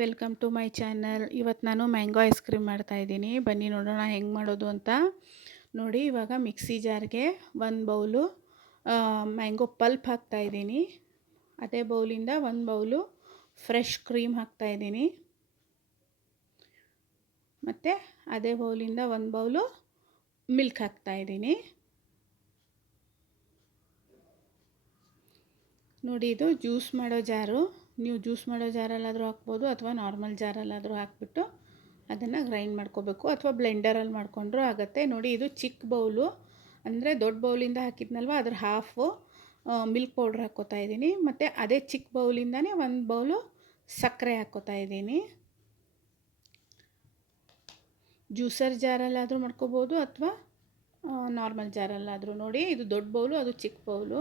Welcome to my channel. ಇವತ್ತು ನಾನು mango ice cream ಮಾಡ್ತಾಯಿದ್ದೀನಿ. ಬನ್ನಿ ನೋಡೋಣ ಹೆಂಗೆ ಮಾಡೋದು ಅಂತ. ನೋಡಿ, ಇವಾಗ ಮಿಕ್ಸಿ ಜಾರ್ಗೆ 1 ಬೌಲು ಮ್ಯಾಂಗೋ ಪಲ್ಪ್ ಹಾಕ್ತಾಯಿದ್ದೀನಿ. ಅದೇ ಬೌಲಿಂದ 1 ಬೌಲು ಫ್ರೆಶ್ ಕ್ರೀಮ್ ಹಾಕ್ತಾಯಿದ್ದೀನಿ. ಮತ್ತು ಅದೇ ಬೌಲಿಂದ 1 ಬೌಲು ಮಿಲ್ಕ್ ಹಾಕ್ತಾಯಿದ್ದೀನಿ. ನೋಡಿ, ಇದು ಜ್ಯೂಸ್ ಮಾಡೋ ಜಾರು. ನೀವು ಜ್ಯೂಸ್ ಮಾಡೋ ಜಾರಲ್ಲಾದರೂ ಹಾಕ್ಬೋದು ಅಥವಾ ನಾರ್ಮಲ್ ಜಾರಲ್ಲಾದರೂ ಹಾಕ್ಬಿಟ್ಟು ಅದನ್ನು ಗ್ರೈಂಡ್ ಮಾಡ್ಕೋಬೇಕು, ಅಥವಾ ಬ್ಲೆಂಡರಲ್ಲಿ ಮಾಡ್ಕೊಂಡ್ರೂ ಆಗುತ್ತೆ. ನೋಡಿ, ಇದು ಚಿಕ್ಕ ಬೌಲು, ಅಂದರೆ ದೊಡ್ಡ ಬೌಲಿಂದ ಹಾಕಿದ್ನಲ್ವ ಅದ್ರ ಹಾಫು ಮಿಲ್ಕ್ ಪೌಡ್ರ್ ಹಾಕ್ಕೋತಾ ಇದ್ದೀನಿ. ಮತ್ತು ಅದೇ ಚಿಕ್ಕ ಬೌಲಿಂದನೇ 1 ಬೌಲು ಸಕ್ಕರೆ ಹಾಕ್ಕೋತಾ ಇದ್ದೀನಿ. ಜ್ಯೂಸರ್ ಜಾರಲ್ಲಾದರೂ ಮಾಡ್ಕೋಬೋದು ಅಥವಾ ನಾರ್ಮಲ್ ಜಾರಲ್ಲಾದರೂ. ನೋಡಿ, ಇದು ದೊಡ್ಡ ಬೌಲು, ಅದು ಚಿಕ್ಕ ಬೌಲು.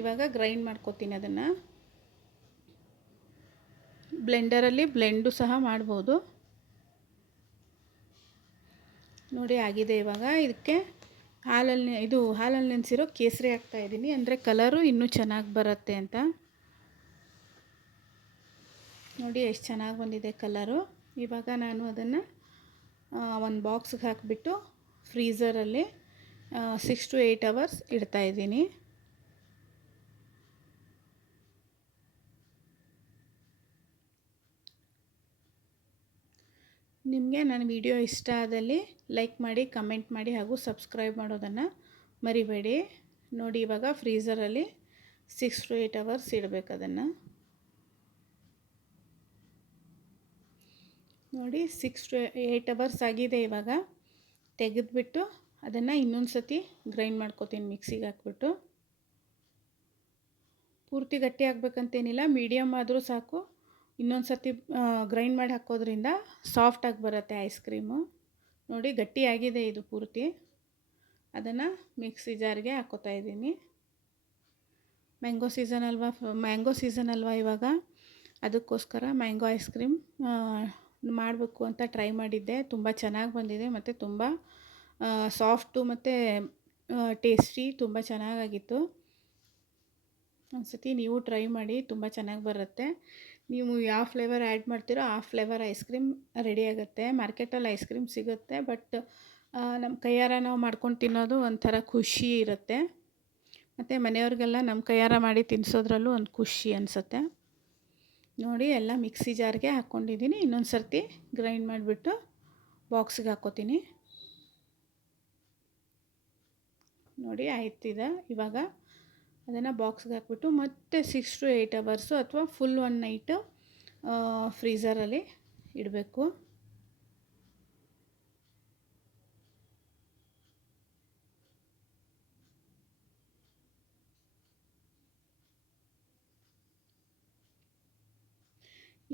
ಇವಾಗ ಗ್ರೈಂಡ್ ಮಾಡ್ಕೋತೀನಿ ಅದನ್ನು. ಬ್ಲೆಂಡರಲ್ಲಿ ಬ್ಲೆಂಡು ಸಹ ಮಾಡ್ಬೋದು. ನೋಡಿ, ಆಗಿದೆ. ಇವಾಗ ಇದಕ್ಕೆ ಹಾಲಲ್ಲಿ ನೆನೆಸಿರೋ ಕೇಸರಿ ಹಾಕ್ತಾಯಿದ್ದೀನಿ, ಅಂದರೆ ಕಲರು ಇನ್ನೂ ಚೆನ್ನಾಗಿ ಬರುತ್ತೆ ಅಂತ. ನೋಡಿ ಎಷ್ಟು ಚೆನ್ನಾಗಿ ಬಂದಿದೆ ಕಲರು. ಇವಾಗ ನಾನು ಅದನ್ನು ಒಂದು ಬಾಕ್ಸ್ಗೆ ಹಾಕಿಬಿಟ್ಟು ಫ್ರೀಝರಲ್ಲಿ 6 to 8 hours ಇಡ್ತಾಯಿದ್ದೀನಿ. ನಿಮಗೆ ನನ್ನ ವಿಡಿಯೋ ಇಷ್ಟ ಆದಲ್ಲಿ ಲೈಕ್ ಮಾಡಿ, ಕಮೆಂಟ್ ಮಾಡಿ ಹಾಗೂ ಸಬ್ಸ್ಕ್ರೈಬ್ ಮಾಡೋದನ್ನು ಮರಿಬೇಡಿ. ನೋಡಿ, ಇವಾಗ ಫ್ರೀಝರಲ್ಲಿ 6 to 8 hours ಇಡಬೇಕು ಅದನ್ನು. ನೋಡಿ, 6 to 8 hours ಆಗಿದೆ. ಇವಾಗ ತೆಗೆದುಬಿಟ್ಟು ಅದನ್ನು ಇನ್ನೊಂದು ಸತಿ ಗ್ರೈಂಡ್ ಮಾಡ್ಕೋತೀನಿ ಮಿಕ್ಸಿಗೆ ಹಾಕ್ಬಿಟ್ಟು. ಪೂರ್ತಿ ಗಟ್ಟಿ ಆಗಬೇಕಂತೇನಿಲ್ಲ, ಮೀಡಿಯಮ್ ಆದರೂ ಸಾಕು. ಇನ್ನೊಂದು ಸತಿ ಗ್ರೈಂಡ್ ಮಾಡಿ ಹಾಕೋದ್ರಿಂದ ಸಾಫ್ಟಾಗಿ ಬರುತ್ತೆ ಐಸ್ ಕ್ರೀಮು. ನೋಡಿ, ಗಟ್ಟಿಯಾಗಿದೆ ಇದು ಪೂರ್ತಿ. ಅದನ್ನು ಮಿಕ್ಸಿ ಜಾರ್ಗೆ ಹಾಕ್ಕೋತಾ ಇದ್ದೀನಿ. ಮ್ಯಾಂಗೋ ಸೀಸನ್ ಅಲ್ವಾ ಇವಾಗ, ಅದಕ್ಕೋಸ್ಕರ ಮ್ಯಾಂಗೋ ಐಸ್ ಕ್ರೀಮ್ ಮಾಡಬೇಕು ಅಂತ ಟ್ರೈ ಮಾಡಿದ್ದೆ. ತುಂಬ ಚೆನ್ನಾಗಿ ಬಂದಿದೆ ಮತ್ತು ತುಂಬ ಸಾಫ್ಟು ಮತ್ತು ಟೇಸ್ಟಿ, ತುಂಬ ಚೆನ್ನಾಗಾಗಿತ್ತು. ಒಂದು ಸತಿ ನೀವು ಟ್ರೈ ಮಾಡಿ, ತುಂಬ ಚೆನ್ನಾಗಿ ಬರುತ್ತೆ. ನೀವು ಯಾವ ಫ್ಲೇವರ್ ಆ್ಯಡ್ ಮಾಡ್ತೀರೋ ಆ ಫ್ಲೇವರ್ ಐಸ್ ಕ್ರೀಮ್ ರೆಡಿ ಆಗುತ್ತೆ. ಮಾರ್ಕೆಟಲ್ಲಿ ಐಸ್ ಕ್ರೀಮ್ ಸಿಗುತ್ತೆ, ಬಟ್ ನಮ್ಮ ಕೈಯಾರ ನಾವು ಮಾಡ್ಕೊಂಡು ತಿನ್ನೋದು ಒಂಥರ ಖುಷಿ ಇರುತ್ತೆ. ಮತ್ತು ಮನೆಯವ್ರಿಗೆಲ್ಲ ನಮ್ಮ ಕೈಯಾರ ಮಾಡಿ ತಿನ್ನಿಸೋದ್ರಲ್ಲೂ ಒಂದು ಖುಷಿ ಅನಿಸುತ್ತೆ. ನೋಡಿ, ಎಲ್ಲ ಮಿಕ್ಸಿ ಜಾರ್ಗೆ ಹಾಕ್ಕೊಂಡಿದ್ದೀನಿ. ಇನ್ನೊಂದು ಸರ್ತಿ ಗ್ರೈಂಡ್ ಮಾಡಿಬಿಟ್ಟು ಬಾಕ್ಸಿಗೆ ಹಾಕ್ಕೋತೀನಿ. ನೋಡಿ, ಆಯ್ತಿದೆ. ಇವಾಗ ಅದನ್ನು ಬಾಕ್ಸ್ಗೆ ಹಾಕ್ಬಿಟ್ಟು ಮತ್ತೆ 6 to 8 hours ಅಥವಾ ಫುಲ್ 1 night ಫ್ರೀಝರಲ್ಲಿ ಇಡಬೇಕು.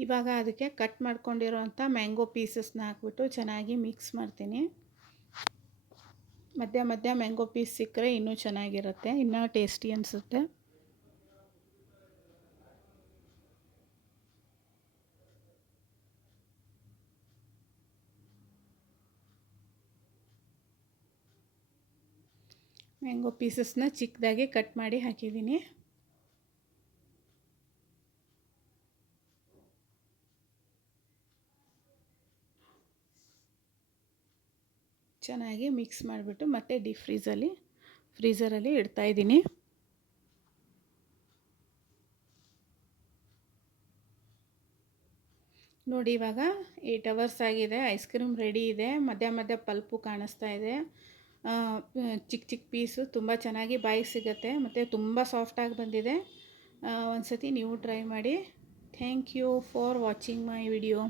ಇವಾಗ ಅದಕ್ಕೆ ಕಟ್ ಮಾಡ್ಕೊಂಡಿರೋಂಥ ಮ್ಯಾಂಗೋ ಪೀಸಸ್ನ ಹಾಕ್ಬಿಟ್ಟು ಚೆನ್ನಾಗಿ ಮಿಕ್ಸ್ ಮಾಡ್ತೀನಿ. ಮಧ್ಯ ಮಧ್ಯ ಮ್ಯಾಂಗೋ ಪೀಸ್ ಸಿಕ್ಕರೆ ಇನ್ನೂ ಚೆನ್ನಾಗಿರುತ್ತೆ, ಇನ್ನೂ ಟೇಸ್ಟಿ ಅನಿಸುತ್ತೆ. ಮ್ಯಾಂಗೋ ಪೀಸಸ್ನ ಚಿಕ್ಕದಾಗಿ ಕಟ್ ಮಾಡಿ ಹಾಕಿದ್ದೀನಿ. ಚೆನ್ನಾಗಿ ಮಿಕ್ಸ್ ಮಾಡಿಬಿಟ್ಟು ಮತ್ತೆ ಫ್ರೀಝರಲ್ಲಿ ಇಡ್ತಾಯಿದ್ದೀನಿ. ನೋಡಿ, ಇವಾಗ 8 hours ಆಗಿದೆ. ಐಸ್ ಕ್ರೀಮ್ ರೆಡಿ ಇದೆ. ಮಧ್ಯ ಮಧ್ಯ ಪಲ್ಪು ಕಾಣಿಸ್ತಾ ಇದೆ. ಚಿಕ್ಕ ಚಿಕ್ಕ ಪೀಸು ತುಂಬ ಚೆನ್ನಾಗಿ ಬಾಯಿಗೆ ಸಿಗುತ್ತೆ ಮತ್ತು ತುಂಬ ಸಾಫ್ಟಾಗಿ ಬಂದಿದೆ. ಒಂದು ಸತಿ ನೀವು ಟ್ರೈ ಮಾಡಿ. Thank you for watching my video.